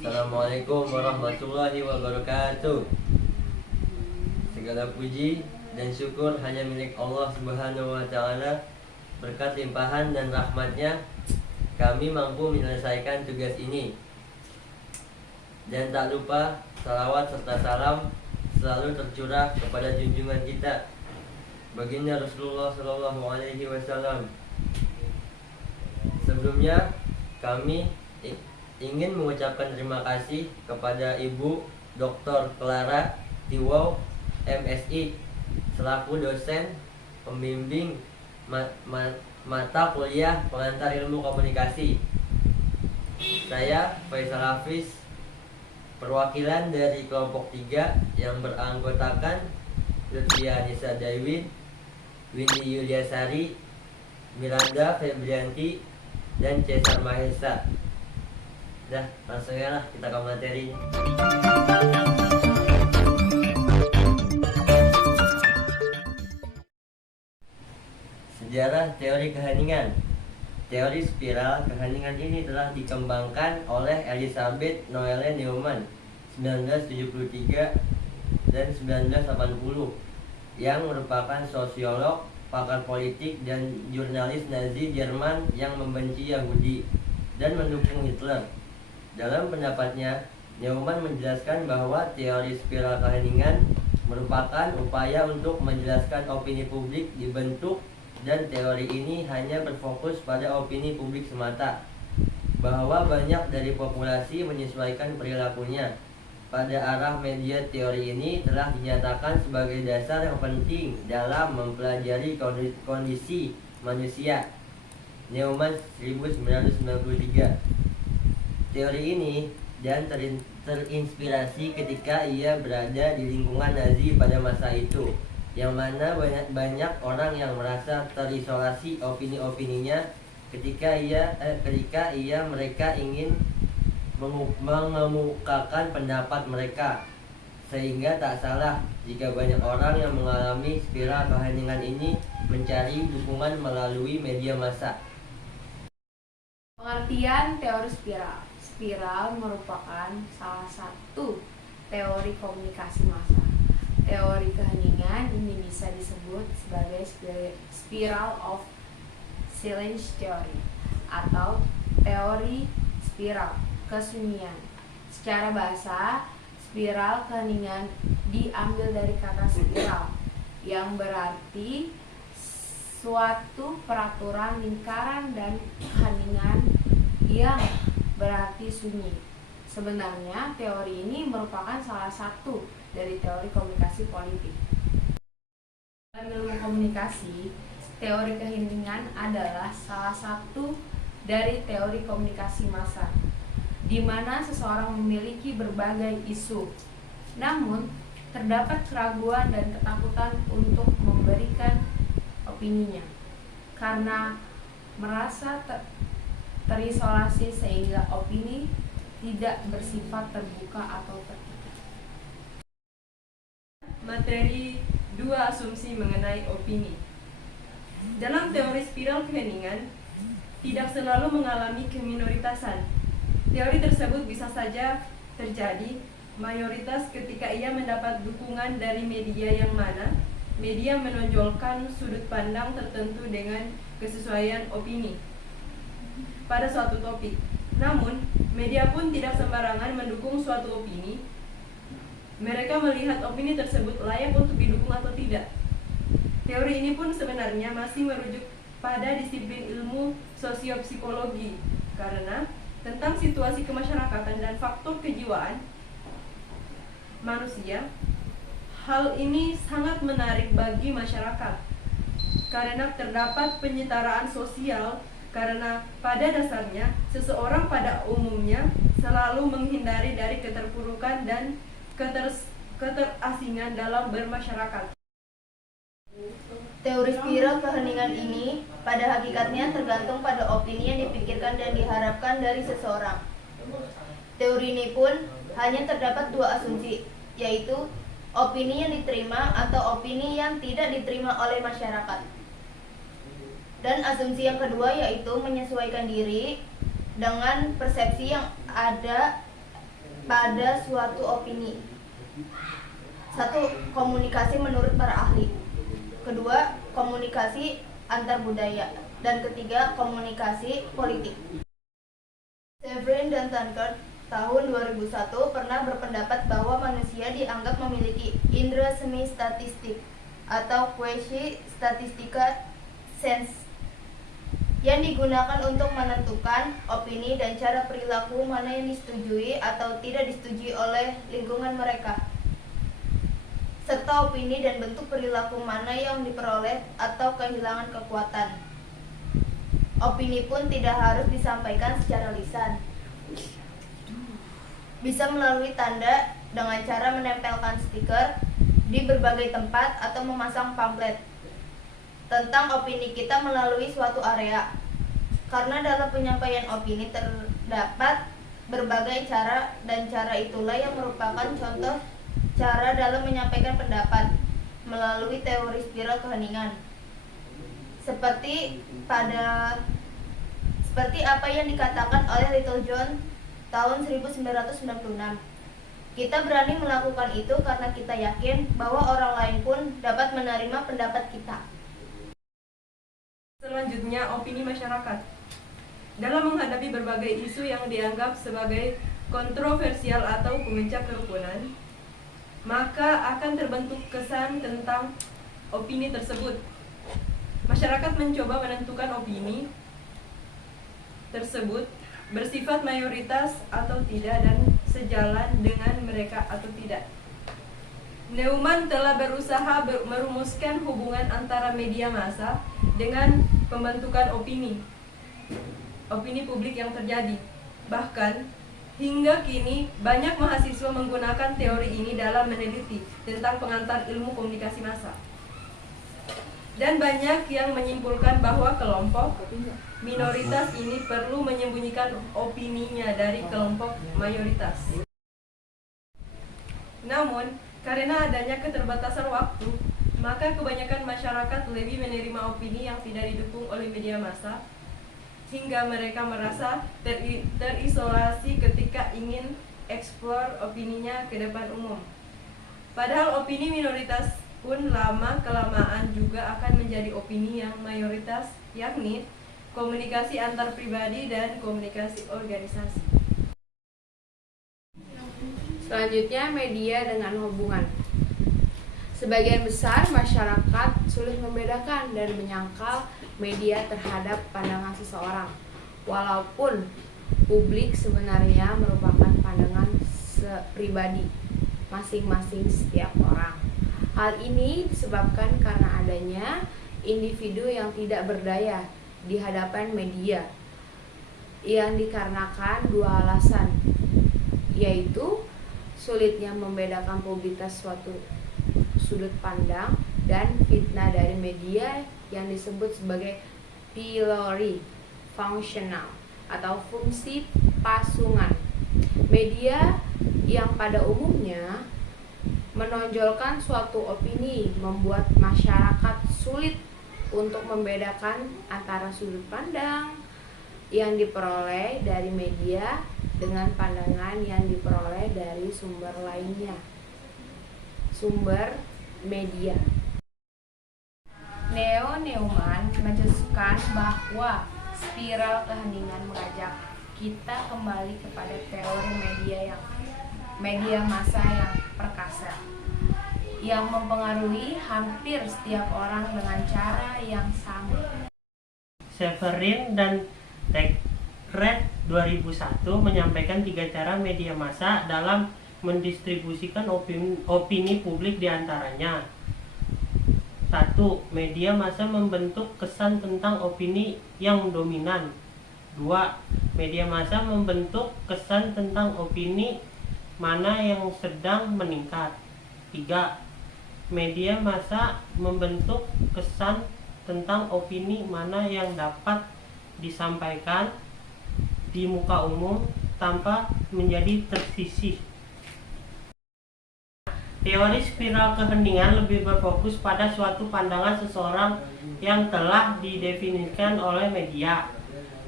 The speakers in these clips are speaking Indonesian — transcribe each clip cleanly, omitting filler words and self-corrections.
Assalamualaikum warahmatullahi wabarakatuh. Segala puji dan syukur hanya milik Allah Subhanahu wa Ta'ala. Berkat limpahan dan rahmatnya, kami mampu menyelesaikan tugas ini. Dan tak lupa salawat serta salam selalu tercurah kepada junjungan kita, baginda Rasulullah Shallallahu Alaihi Wasallam. Sebelumnya kami ingin mengucapkan terima kasih kepada Ibu Dr. Clara Tiwau MSI selaku dosen pembimbing mata kuliah pengantar ilmu komunikasi. Saya Faisal Hafiz, perwakilan dari kelompok 3 yang beranggotakan Lutfia Nisa Daiwin, Windy Yuliasari, Miranda Febrianti, dan Cesar Mahesa. Dah, langsung ya lah kita ke materi. Sejarah teori keheningan. Teori spiral keheningan ini telah dikembangkan oleh Elizabeth Noelle Neumann 1973 dan 1980, yang merupakan sosiolog, pakar politik, dan jurnalis Nazi Jerman yang membenci Yahudi dan mendukung Hitler. Dalam pendapatnya, Neumann menjelaskan bahwa teori spiral keheningan merupakan upaya untuk menjelaskan opini publik dibentuk, dan teori ini hanya berfokus pada opini publik semata, bahwa banyak dari populasi menyesuaikan perilakunya pada arah media. Teori ini telah dinyatakan sebagai dasar yang penting dalam mempelajari kondisi manusia. Neumann 1993. Teori ini dan terinspirasi ketika ia berada di lingkungan Nazi pada masa itu, yang mana banyak orang yang merasa terisolasi opini-opininya ketika mereka ingin mengemukakan pendapat mereka. Sehingga tak salah jika banyak orang yang mengalami spiral keheningan ini mencari dukungan melalui media massa. Pengertian teori spiral. Spiral merupakan salah satu teori komunikasi massa. Teori keheningan ini bisa disebut sebagai spiral of silence theory atau teori spiral kesunyian. Secara bahasa, spiral keheningan diambil dari kata spiral yang berarti suatu peraturan lingkaran, dan keheningan yang berarti sunyi. Sebenarnya teori ini merupakan salah satu dari teori komunikasi politik. Dalam ilmu komunikasi, teori keheningan adalah salah satu dari teori komunikasi massa, di mana seseorang memiliki berbagai isu, namun terdapat keraguan dan ketakutan untuk memberikan opininya karena merasa terisolasi, sehingga opini tidak bersifat terbuka atau tertutup. Materi 2, asumsi mengenai opini. Dalam teori spiral keheningan, tidak selalu mengalami keminoritasan. Teori tersebut bisa saja terjadi mayoritas ketika ia mendapat dukungan dari media, yang mana media menonjolkan sudut pandang tertentu dengan kesesuaian opini pada suatu topik. Namun, media pun tidak sembarangan mendukung suatu opini. Mereka melihat opini tersebut layak untuk didukung atau tidak. Teori ini pun sebenarnya masih merujuk pada disiplin ilmu sosiopsikologi, karena tentang situasi kemasyarakatan dan faktor kejiwaan manusia. Hal ini sangat menarik bagi masyarakat karena terdapat penyetaraan sosial, karena pada dasarnya seseorang pada umumnya selalu menghindari dari keterpurukan dan keterasingan dalam bermasyarakat. Teori spiral keheningan ini pada hakikatnya tergantung pada opini yang dipikirkan dan diharapkan dari seseorang. Teori ini pun hanya terdapat dua asumsi, yaitu opini yang diterima atau opini yang tidak diterima oleh masyarakat. Dan asumsi yang kedua yaitu menyesuaikan diri dengan persepsi yang ada pada suatu opini. Satu, komunikasi menurut para ahli. Kedua, komunikasi antar budaya. Dan ketiga, komunikasi politik. Severin dan Tankard tahun 2001 pernah berpendapat bahwa manusia dianggap memiliki indera semi statistik atau quasi statistica sense yang digunakan untuk menentukan opini dan cara perilaku mana yang disetujui atau tidak disetujui oleh lingkungan mereka, serta opini dan bentuk perilaku mana yang diperoleh atau kehilangan kekuatan. Opini pun tidak harus disampaikan secara lisan. Bisa melalui tanda dengan cara menempelkan stiker di berbagai tempat atau memasang pamflet tentang opini kita melalui suatu area. Karena dalam penyampaian opini terdapat berbagai cara, dan cara itulah yang merupakan contoh cara dalam menyampaikan pendapat melalui teori spiral keheningan. Seperti apa yang dikatakan oleh Little John tahun 1996. Kita berani melakukan itu karena kita yakin bahwa orang lain pun dapat menerima pendapat kita. Selanjutnya, opini masyarakat. Dalam menghadapi berbagai isu yang dianggap sebagai kontroversial atau pemecah kerukunan, maka akan terbentuk kesan tentang opini tersebut. Masyarakat mencoba menentukan opini tersebut bersifat mayoritas atau tidak dan sejalan dengan mereka atau tidak. Neumann telah berusaha merumuskan hubungan antara media massa dengan pembentukan opini publik yang terjadi. Bahkan, hingga kini banyak mahasiswa menggunakan teori ini dalam meneliti tentang pengantar ilmu komunikasi massa. Dan banyak yang menyimpulkan bahwa kelompok minoritas ini perlu menyembunyikan opininya dari kelompok mayoritas. Namun, karena adanya keterbatasan waktu, maka kebanyakan masyarakat lebih menerima opini yang tidak didukung oleh media massa, hingga mereka merasa terisolasi ketika ingin eksplor opininya ke depan umum. Padahal opini minoritas pun lama-kelamaan juga akan menjadi opini yang mayoritas, yakni komunikasi antar pribadi dan komunikasi organisasi. Selanjutnya, media dengan hubungan. Sebagian besar masyarakat sulit membedakan dan menyangkal media terhadap pandangan seseorang, walaupun publik sebenarnya merupakan pandangan pribadi masing-masing setiap orang. Hal ini disebabkan karena adanya individu yang tidak berdaya di hadapan media, yang dikarenakan dua alasan, yaitu sulitnya membedakan publiktas suatu sudut pandang dan fitnah dari media yang disebut sebagai pylori fungsional atau fungsi pasungan. Media yang pada umumnya menonjolkan suatu opini membuat masyarakat sulit untuk membedakan antara sudut pandang yang diperoleh dari media dengan pandangan yang diperoleh dari sumber lainnya. Sumber media. Neumann mencetuskan bahwa spiral keheningan mengajak kita kembali kepada teori media massa yang perkasa, yang mempengaruhi hampir setiap orang dengan cara yang sama. Severin dan Tankred 2001 menyampaikan 3 cara media massa dalam mendistribusikan opini publik diantaranya. 1. Media massa membentuk kesan tentang opini yang dominan. 2. Media massa membentuk kesan tentang opini mana yang sedang meningkat. 3. Media massa membentuk kesan tentang opini mana yang dapat disampaikan di muka umum tanpa menjadi tersisih. Teori spiral keheningan lebih berfokus pada suatu pandangan seseorang yang telah didefinisikan oleh media.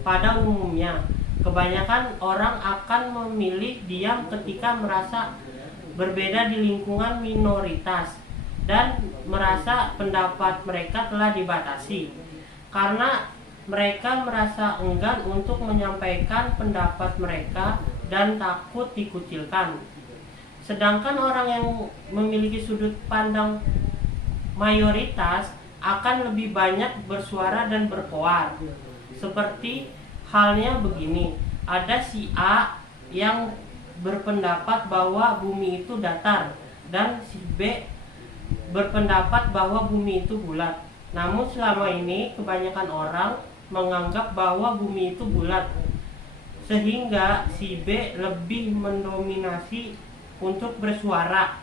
Pada umumnya, kebanyakan orang akan memilih diam ketika merasa berbeda di lingkungan minoritas dan merasa pendapat mereka telah dibatasi, karena mereka merasa enggan untuk menyampaikan pendapat mereka dan takut dikucilkan. Sedangkan orang yang memiliki sudut pandang mayoritas akan lebih banyak bersuara dan berkoar. Seperti halnya begini, ada si A yang berpendapat bahwa bumi itu datar dan si B berpendapat bahwa bumi itu bulat. Namun selama ini kebanyakan orang menganggap bahwa bumi itu bulat, sehingga si B lebih mendominasi untuk bersuara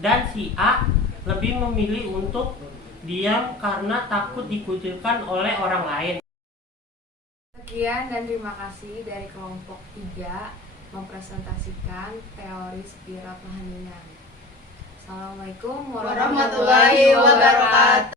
dan si A lebih memilih untuk diam karena takut dikucilkan oleh orang lain. Sekian dan terima kasih dari kelompok 3 mempresentasikan teori spiral keheningan. Assalamualaikum warahmatullahi wabarakatuh.